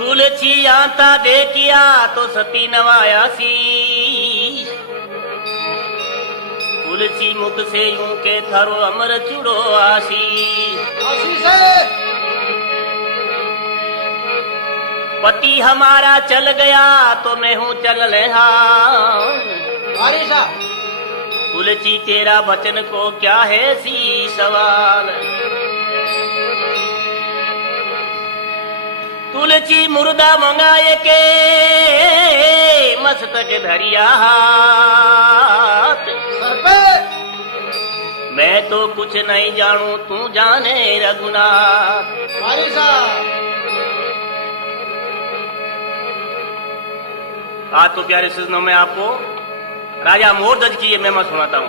तुलसी आता देखिया तो सती नवायासी, तुलसी मुख से यूं के थारो अमर चुड़ो आसी। पति हमारा चल गया तो मैं हूं चल लेहा, तुलसी तेरा वचन को क्या है सी सवाल। तुलसी मुर्दा मंगाए के मस्तक धरिया हाथ, मैं तो कुछ नहीं जानू तू जाने रघुनाथ। आज तो प्यारे सजनों में आपको राजा मोरध्वज की ये महिमा सुनाता हूं।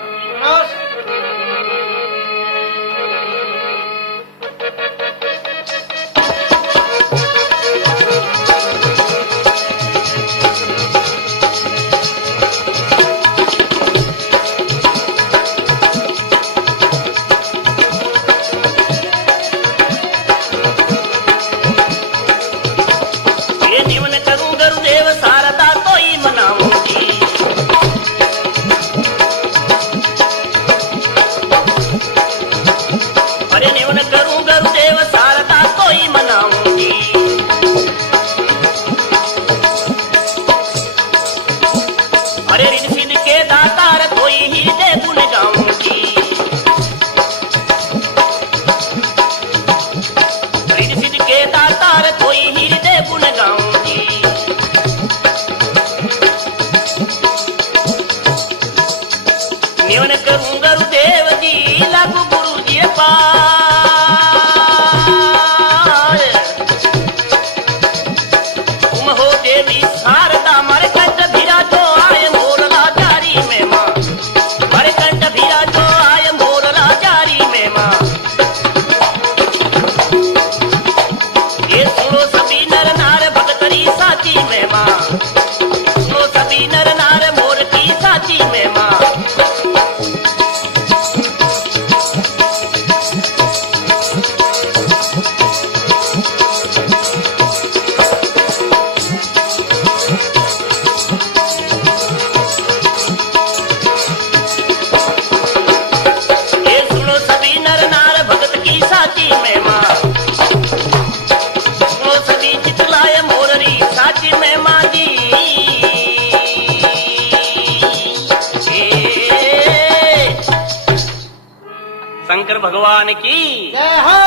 शंकर भगवान की जय हो।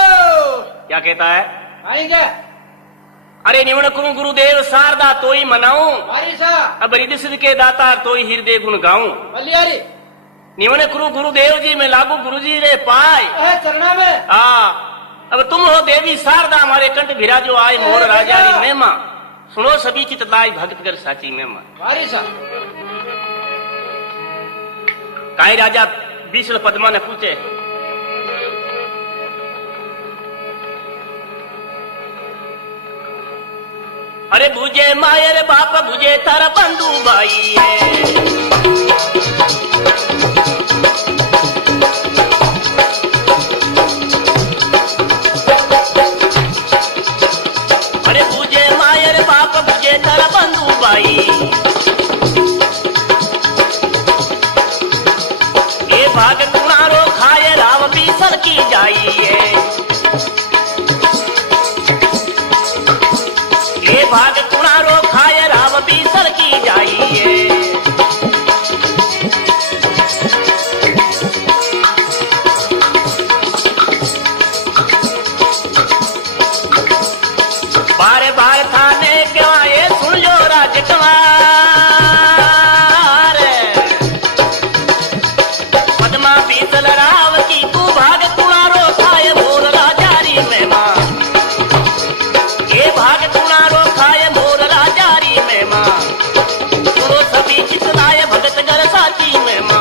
क्या कहता है? आएंगे। अरे निवण करूं गुरुदेव शारदा तोई मनाऊं, अब रिद्धि सिद्ध के दातार तोई हृदय गुण गाऊं। निवण करूं गुरुदेव जी में लागू गुरुजी रे पाए चरणा में। अब तुम हो देवी शारदा हमारे कंठ विराजो आए मोर राजारी महिमा, सुनो सभी चित लाई भक्त कर साची महिमा। काई राजा बीसल पद्मा ने पूछे, अरे बुझे मायर बाप बुझे तारा बंधु भाई है, अरे बुझे मायर बाप बुझे तारा बंधु भाई, ये भाग कुणारो खाए राव बीसल की जाई है, भाग कुणारो खाए राव बीसर की जाइए। बारे बार थाने क्यों आए सुन लो राजकुमार, पद्मा बीसल राव की तू भाग कुणारो खाए मोर राजारी महिमा, ये भाग कुणारो भगत गर साची महिमा।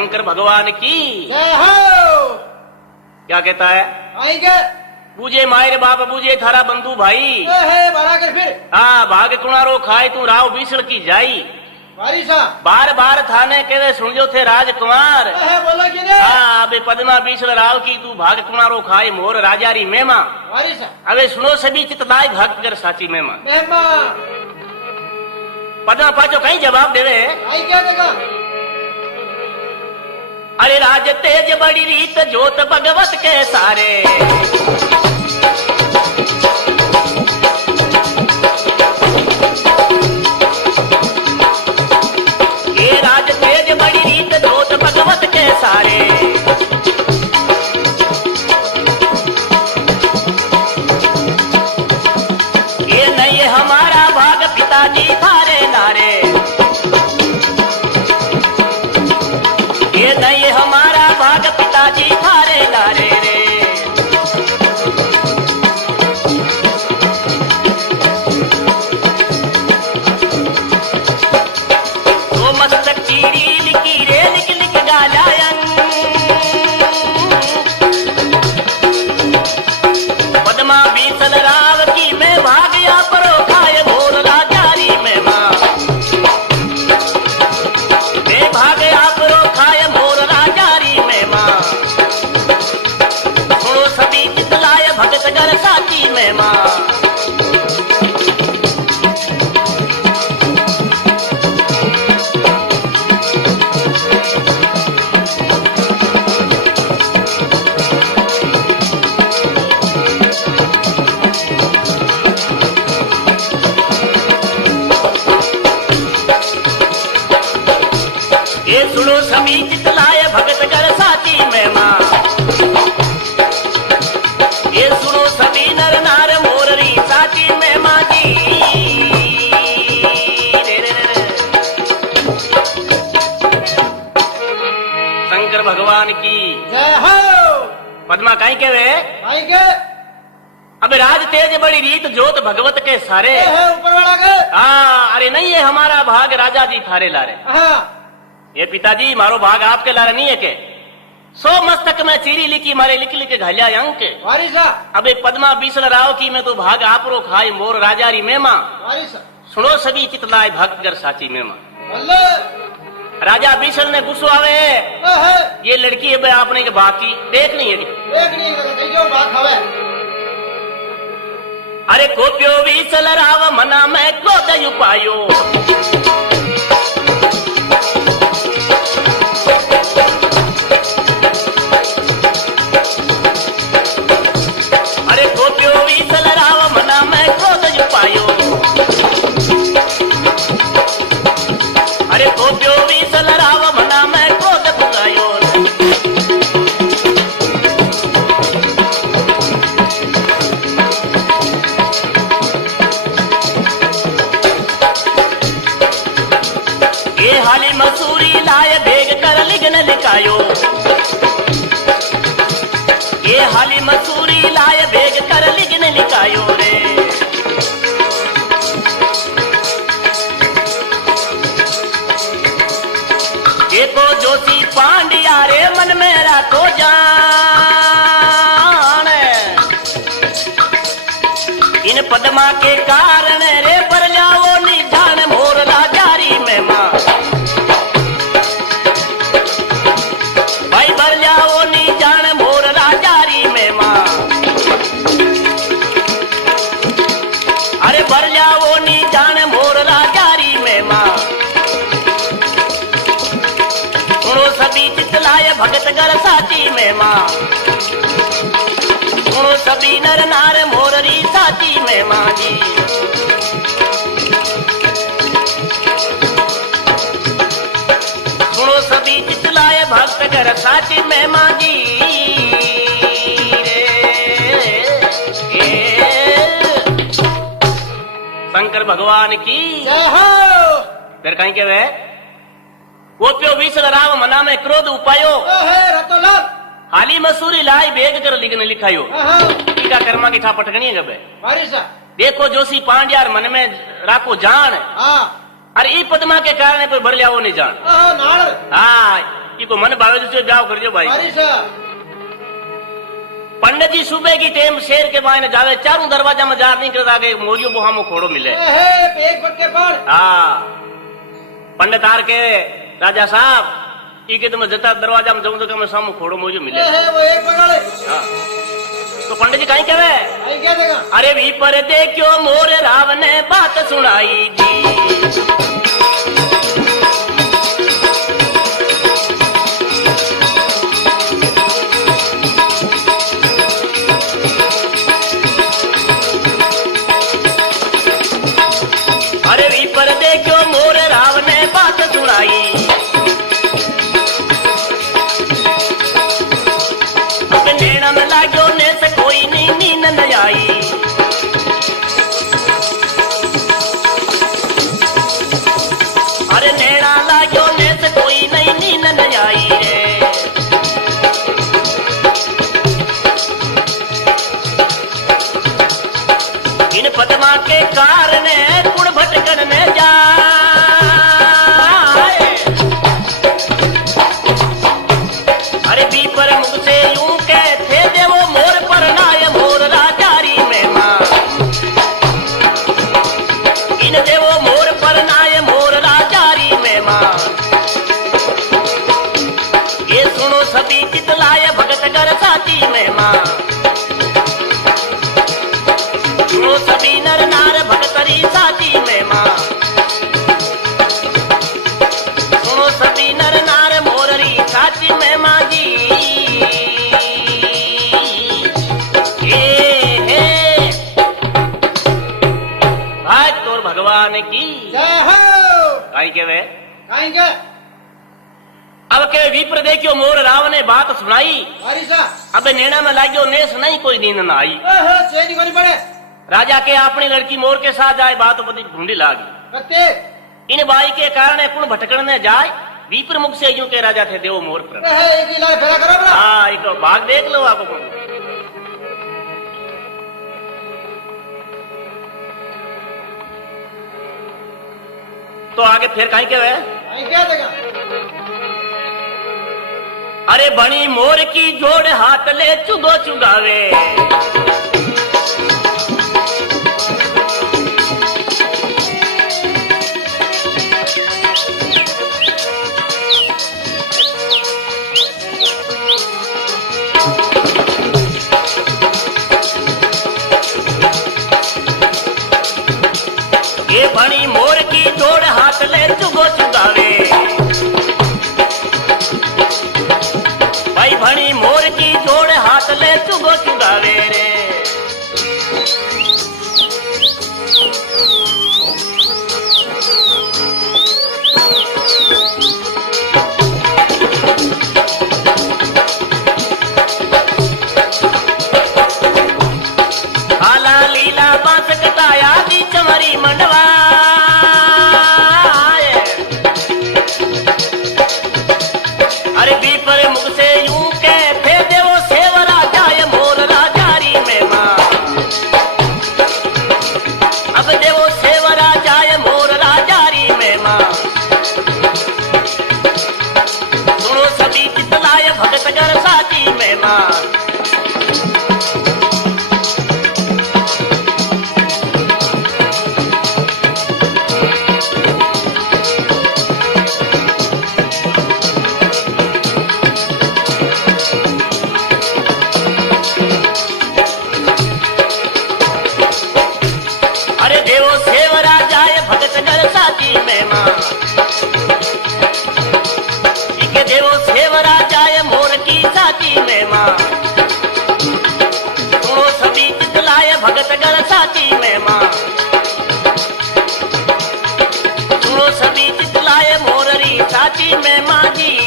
शंकर भगवान की जय हो। क्या कहता है? आएंगे बूझे मायर बाप बूझे थारा बंधु भाई, है बड़ा कर फिर भाग कुणारो खाए तू राव बीसड़ की जाई। बारिशा बार बार थाने केवे सुन जो थे राजकुमार, है बोला कि ने अबे पद्मा बीसड़ राव की तू भाग कुणारो खाए मोर राजारी मेमा। बारिशा अबे सुनो सभी चितलाय भक्त कर साची मेमा। मेहमा पद्मा पाचो कहीं जवाब देवे। आई क्या देगा? अरे राज तेज बड़ी रीत जोत भगवत के सारे, ये राज तेज बड़ी रीत जोत भगवत के सारे। ये नहीं हमारा भाग पिताजी थारे नारे, ये नहीं हमारा भाग पिताजी थारे नारे रे। तो मस्तक चीरी लिखी रे लिख लिख गालायन, पद्मा बीसल राव की मैं भाग्या परो खाए भोर राजारी में मां, मैं भाग्या परो खाए मोर राजारी में मां। सुनो सभी चितलाय भगत कर साची में मां। ये सुनो सभी चितलाय भगत कर साची में मां, ये सुनो सभी नर नार मोररी साची में मां जी। रे रे रे। शंकर भगवान की जय हो। पद्मा कहीं के वे? आएंगे अब राज तेज बड़ी रीत जोत भगवत के सारे, है ऊपर वाला के अरे नहीं है हमारा भाग राजा जी थारे लारे। हाँ ये पिताजी मारो भाग आपके लारे नहीं है के? सो मस्तक में चीरी लिखी मारे लिख लिख घालिया अंक। बारिशा अबे पद्मा बीसल राव की मैं तो भाग आपरो खाई मोर राजारी मेमा। बारिशा सुनो सभी चितलाय भक्त कर साची मेमा। बल्ले राजा बीसल ने गुस्सो आवे, है ये लड़की है बे आपने के बाकी देख नहीं है। एक नहीं कहीं जो बात हवे। अरे कोप्यो बीसल राव मना मैं क्रोध उपायो, अरे कोप्यो बीसल राव मना मैं क्रोध उपायो, अरे कोप्यो बीसल राव मना मैं क्रोध बुलायो। ये हाली मसूरी लाए भेग कर लिखन लिखायो, ये हाली मसूरी लाए भेग कर लिखन लिखायो रे। देखो जोशी पांड्या रे मन में राखो जान, इन पद्मा के कारण रे पर जाओ निधान मोर राजारी में मां। भाई भर जाओ निधान मोर राजारी में मां, अरे भर जाओ निधान मोर राजारी में मां। सुनो सभी चितलाय भगत कर साची में मां, सुनो सभी नर नार मोररी साची में मां जी। सुनो सभी चितलाय भक्त कर साची में मां जी रे। शंकर भगवान की जय हो। फिर कहीं के वे गोप्यो बीसल राव मना में क्रोध उपायो, है रतोलाल हाली मसूरी लाई बेग कर लिखने लिखायो। टीका कर्मा की ठा पटकनी है गबे। बारिशा देखो जोशी पांड्यार मन में राखो जान, हाँ अरे ई पद्मा के कारण कोई भर लिया वो नहीं जान। नाड़ हाँ इको मन भावे जो ब्याह कर जो भाई। हरी सा पंडित जी सुबह की टेम शेर के बायने जावे, चारों दरवाजा में जार नहीं करता के मोरियो बोहा में खोड़ो मिले। एक बट के पार हाँ पंडित आर के राजा साहब की तुम जता दरवाजा में जाऊं तो मैं सामू खोड़ो मोरियो मिले। वो एक बगाड़े। हाँ। तो पंडित जी कहीं कहे क्या देगा? अरे भी पर देखो मोर राव ने बात सुनाई जी। अरे भी पर देखो मोर राव ने बात सुनाई, नैना में लागो ने से कोई नहीं नींद न आई। अरे नैना लागो ने से कोई नहीं नींद न आई रे। इन पद्मा के कारण कुड़ भटकन में जाए। अरे भी पर मुख से यूं कहते देवो मोर पर नाय मोर राजारी में मां। इन देवो मोर पर नाय मोर राजारी में मां। ये सुनो सभी चितलाय भगत कर साथी में मां। सुनो सभी नर नार भगतरी साथी में मां। सुनो सभी नर नार मोररी साथी में मां जी। भाई तोर भगवान की जय हो। काई के वे आएंगे अब के विप्र देखियो मोर राव ने बात सुनाई। हरी सा अब नैना में लाग्यो नेस नहीं कोई नींद न आई। चेनी कोनी पड़े राजा के अपनी लड़की मोर के साथ जाए बात बड़ी ढूंढी लागी। कत्ते इन बाई के कारण कुण भटकने जाए। विप्र मुख से यूं के राजा थे देव मोर पर। एक ही लाए फेरा करो बड़ा। हाँ एक भाग देख लो आपको। तो आगे फिर कहीं के वे क्या देगा? अरे बनी मोर की जोड़ हाथ ले चुगो चुगावे। ये बनी मोर की जोड़ हाथ ले चुगो चुगावे। भाई भणी मोर की जोड़ हाथ ले चुगो चुगावे रे। आला लीला बांस कटाया दी चमरी मंडवा। अरे भी पर मुख से यूं कहते देवो सेवरा जाय मोर राजारी में मां। अब देवो सेवरा जाय मोर राजारी में मां। सुनो सभी चितलाय भगत कर साथी में मां। अरे देवो सेवरा जाय भगत कर साथी में मां। इके देवो सेवरा जाय मोर की साथी में मां। सुनो सभी चितलाय भगत कर साथी में मां। सुनो सभी चितलाय मोररी साथी में मां जी।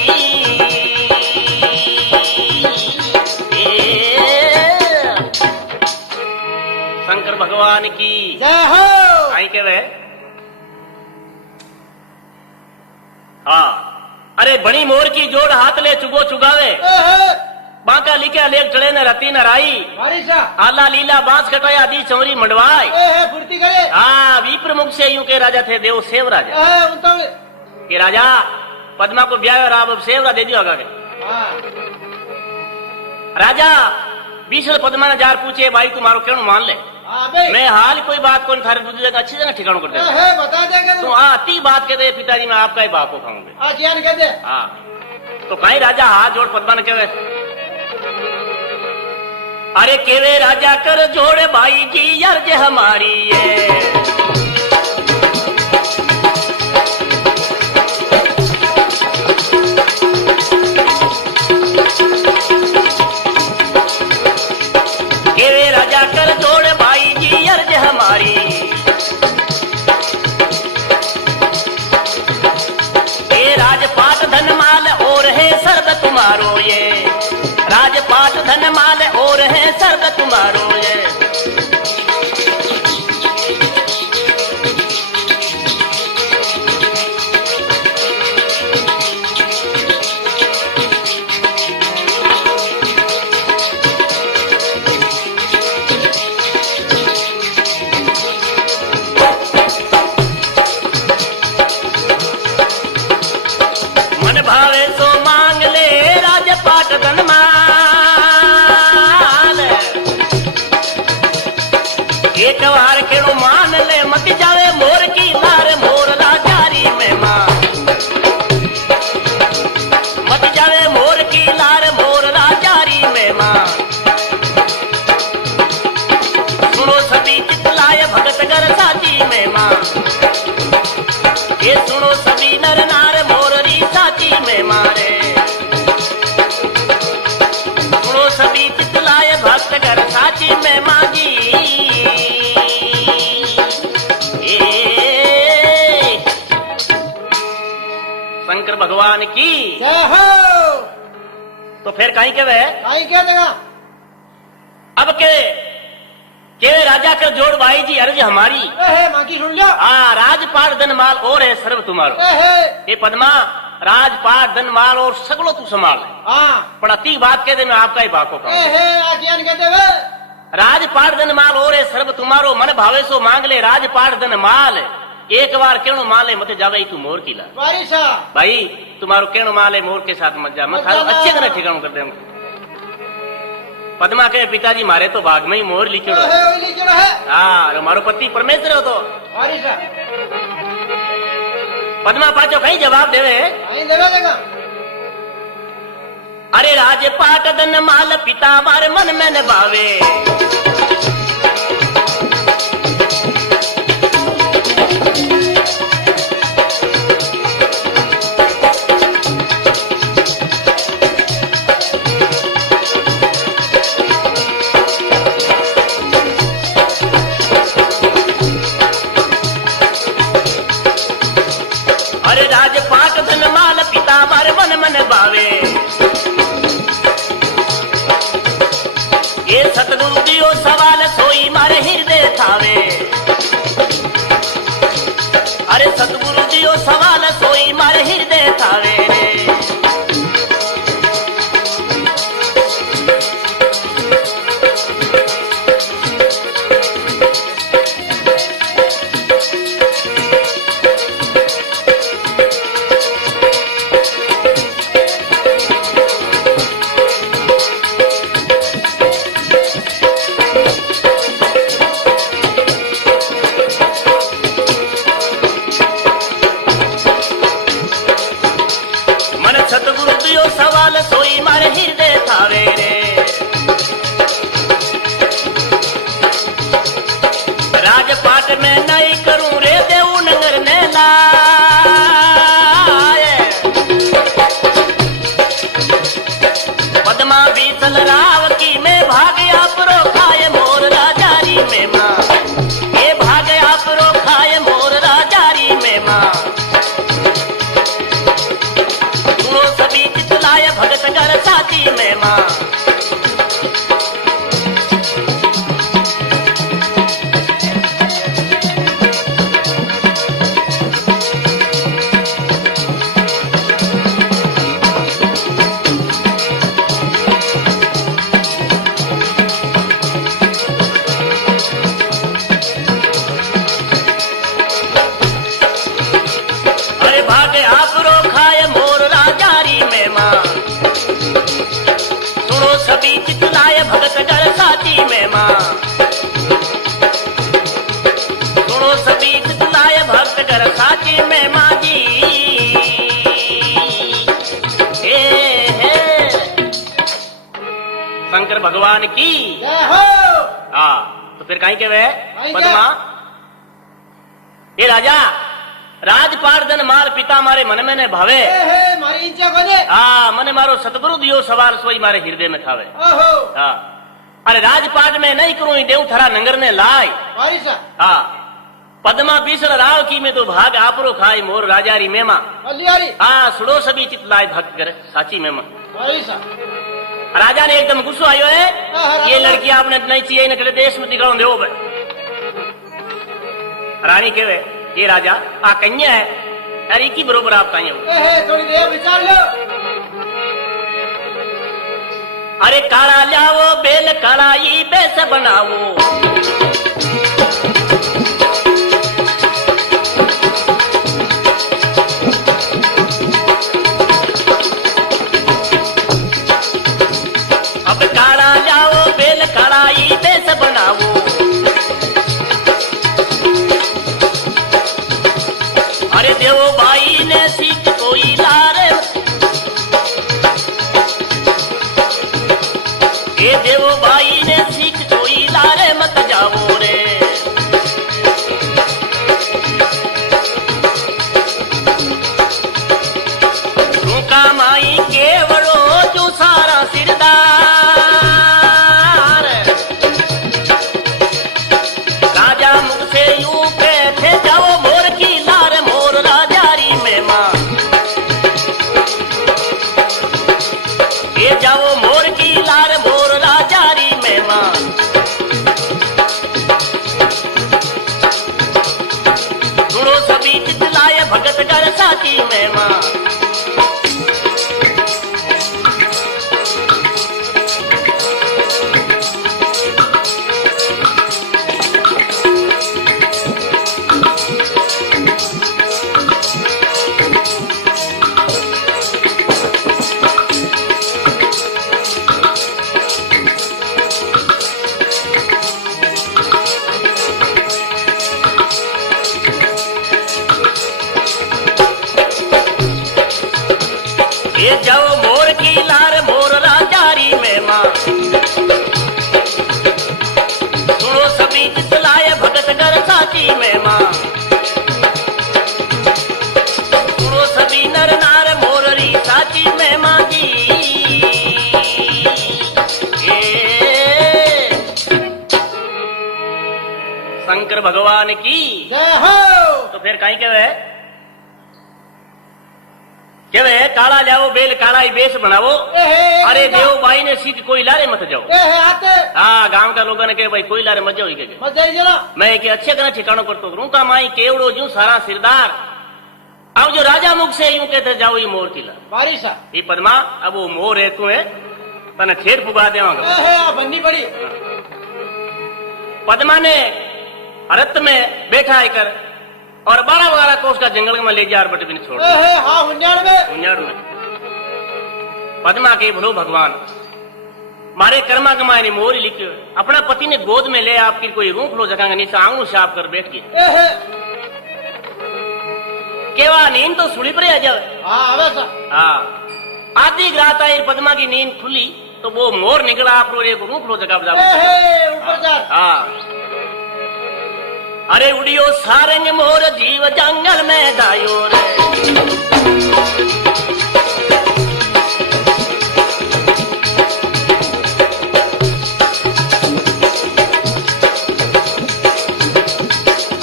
शंकर भगवान की जय हो। आई के वे हाँ। अरे बड़ी मोर की जोड़ हाथ ले चुगो चुगावे। बांका लिखा लेख चढ़े न रती न राई। हरी सा आला लीला बांस कटाया दी चमरी मंडवाई। फुर्ती करे। हाँ विप्र मुख से यूं के राजा थे देव सेव राजा। के राजा पद्मा को ब्याह और आप सेवरा दे दियो आगा के हाँ राजा बीसल पद्मा ने जार पूछे भाई तुम्हारो क्यों मान ले हाँ बे मैं हाल कोई बात कौन थारे दूसरी जगह अच्छी जगह ठिकाना कर दे है बता देगा तो आती बात कहते पिताजी मैं आपका ही बाप को खाऊंगे आज यान कह दे हाँ तो कहीं राजा हाथ जोड़ पद्मा ने कहे अरे केवे राजा कर जोड़े भाई जी अर्ज हमारी है केवे राजा कर जोड़े भाई जी अर्ज हमारी ये राजपाट धनमाल और है सर्द तुम्हारो ये राजपाट धनमाल और है सर्द तुम्हारो ये मन भावे सो मांग ले राजपाट धनमाल एक बार केड़ो मान ले मत जावे मोर की लार मोर राजारी में मां मत जावे मोर की लार मोर राजारी में मां सुनो सभी चितलाए भगत कर साची में मां ये सुनो सभी नर नार मोररी साची में मारे सुनो सभी चितलाए भक्त कर साची में मांगी शंकर भगवान की जय हो तो फिर कहीं के वे कहीं कह देगा अब के राजा कर जोड़ भाई जी अर्ज हमारी है मांगी सुन लिया राजपाट धनमाल और है सर्व तुम्हारो है ये पद्मा राजपाट धनमाल और सगलो तू संभाल हाँ पर अति बात कह दे मैं आपका ही बाको का है आज यान कह देवे राजपाट धनमाल और है सर्व तुम्हारो मन भावे सो मांग ले राजपाट धनमाल एक बार केणो माल है मत जावे तू मोर की ला बारिशा भाई तुम्हारो केणो माल है मोर के साथ मत जा मैं थारो अच्छे तरह ठिकाना कर दूंगा पद्मा के पिताजी मारे तो भाग में ही मोर लिखियो है वो लीचड़ है हाँ मारो पति परमेश्वर हो तो बारिशा पद्मा पाचो कहीं जवाब देवे कहीं देवे देगा अरे राजपाट धन माल पिता मार मन में न भावे अरे राजपाट धन माल पिता मार मन मन भावे ये सतगुरु दियो सवाल सोई मारे हृदय थावे अरे सतगुरु दियो सवाल सोई मारे हृदय थावे रे मन सतगुरु दियो सवाल सोई मारे हृदय थावे रे राजपाट में नहीं करूं रे देव नगर ने लाए पद्मा बीसल राव की में भाग्या परो खाए मोर राजारी में मां ये भाग्या परो खाए मोर राजारी में मां सुनो सभी चितलाए भगत कर साची में मां अरे भाग्य आप रो खाए मोर भगवान की। जय हो। हाँ तो फिर कहीं के वे कहीं पद्मा ये राजा राजपाट धन मार पिता मारे मन में ने भावे। हे मारी इच्छा कोने। हाँ मने मारो सतगुरु दियो सवाल सोई मारे हृदय में थावे। ओहो। हाँ अरे राजपाट में नहीं करूं देव थारा नंगर ने लाय। मारी सा। हाँ पद्मा बीसर राव की में तो भाग आपरो खाई मोर राजारी मेमा। मलियारी। हाँ सुड़ो सभी चित लाय भक्त करे साची मेमा। मारी सा। राजा ने एकदम गुस्सा आयो है ये लड़की आपने नहीं चाहिए न देश में दिखाओ देव बे। रानी केवे ये राजा आ कन्या है अरे की बरोबर आप कहीं थोड़ी देर विचार लो। अरे काला लाओ बेल कड़ाई बेस बनाओ। अब काला लाओ बेल कड़ाई बेस बनाओ। अरे देवो भाई ने सीख कोई लारे ये देवो भाई ने सीख कोई लारे मत जाओ रे। रूका माई केवड़ो जो सारा सिरदार राजा मुख से यूं कहते जाओ मोर की लार मोर राजारी में मां। ये जाओ मोर की लार मोर राजारी में मां। सुनो सभी चितलाए भगत कर साची में मां। ये जाओ मोर की लार मोर राजारी में मां। सुनो सभी चितलाए भगत कर साची में मां। सुनो सभी नर नार मोररी साची में मां जी। शंकर भगवान की जय हो। तो फिर कहीं के वे काला लाओ बेल काला ही बेस बनावो। अरे देव भाई ने सीट कोई लारे मत जाओ। हाँ गांव का लोगों ने कहे भाई कोई लारे मत जाओ। मत जाइए जरा। मैं के अच्छे करना ठिकानों पर तो रूका माई केवड़ो जू सारा सिरदार। अब जो राजा मुख से यूं कहते जाओ ये मोर किला बारिश ये पद्मा अब वो मोर है तू है तने ठेर पुगा देवांगा। बननी पड़ी। पद्मा ने रथ में बैठा है कर और 12-12 कोस का जंगल में ले जा बटे भी छोड़। हाँ उन्याड़ में पद्मा के भलो भगवान मारे कर्मा कमाए ने मोर लिखियो अपना पति ने गोद में ले आपकी कोई रूख लो जगह नीचे आंगू छाप कर बैठ गए। केवा नींद तो सुड़ी पर आ जावे। हाँ आधी रात आई पद्मा की नींद खुली तो वो मोर निकला आप एक रूख लो जगह। हाँ अरे उड़ियो सारंग मोर जीव जंगल में दायो रे।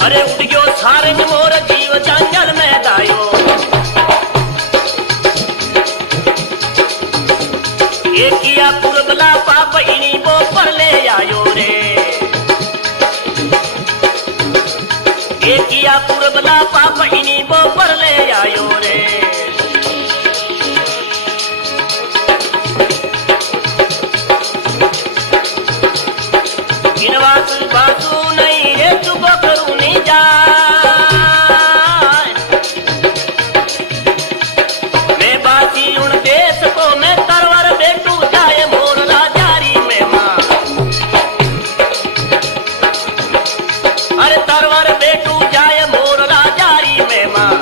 अरे उड़ियो सारंग मोर जीव जंगल में दायो। एक किया पुरबला पाप इनी वो पर ले आयो रे। एक किया पुरबला पाप इनी वो पर ले आयो रे। गिनवासु बासु नहीं रे चुप करू नहीं जाए। मैं बासी उन देश को मैं तरवर बेटू जाए मोर राजारी में मां। अरे तरवर बेटू जाए मोर राजारी में मां।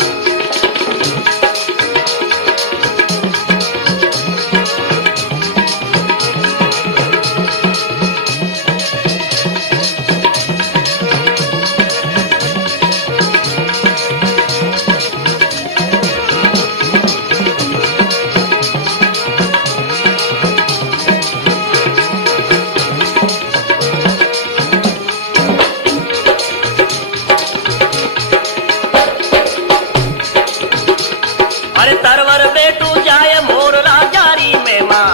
तरवर बेटू जाए मोर राजारी में मां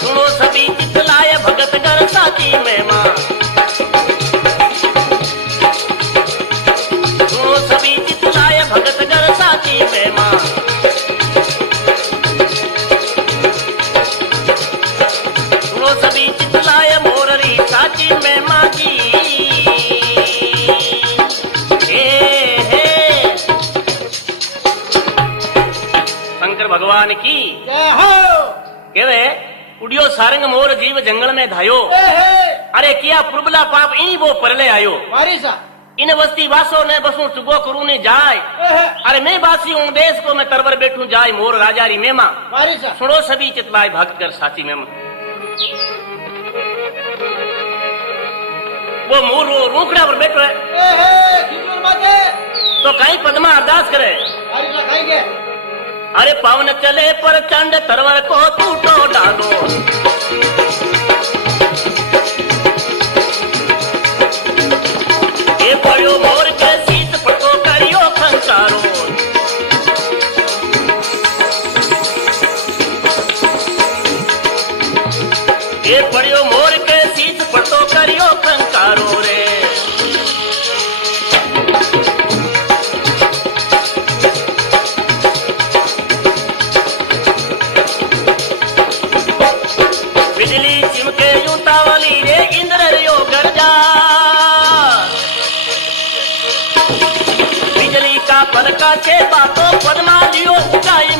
सुनो सभी चितलाए भगत कर साची में मां सुनो सभी चितलाए भगत कर साची में मां सुनो सभी चितलाए मोररी साची में मां की शंकर भगवान की जय हो केवे उड़ियो सारंग मोर जीव जंगल में धायो अरे किया प्रबला पाप इनी वो परले आयो मारी सा इन बस्ती वासो ने बसू चुगो करू ने जाय अरे मैं बासी हूं देश को मैं तरवर बैठू जाय मोर राजारी मेमा मारी सा सुनो सभी चितलाए भक्त कर साची मेमा वो मोर रूखड़ा पर बैठो है खिजूर माते तो कहीं पद्मा अरदास करे मारी सा खाएंगे अरे पवन चले पर चंड तरवर को टूटो डालो ये पड़ो मोर के सीत पटो करियो खंकारो ये पड़ो मोर के सीत पटो करियो खंकारो रे बिजली चिमके यूतावली रे इंद्र रियो गरजा बिजली का पलका छे बातों पद्मा लियो उगाई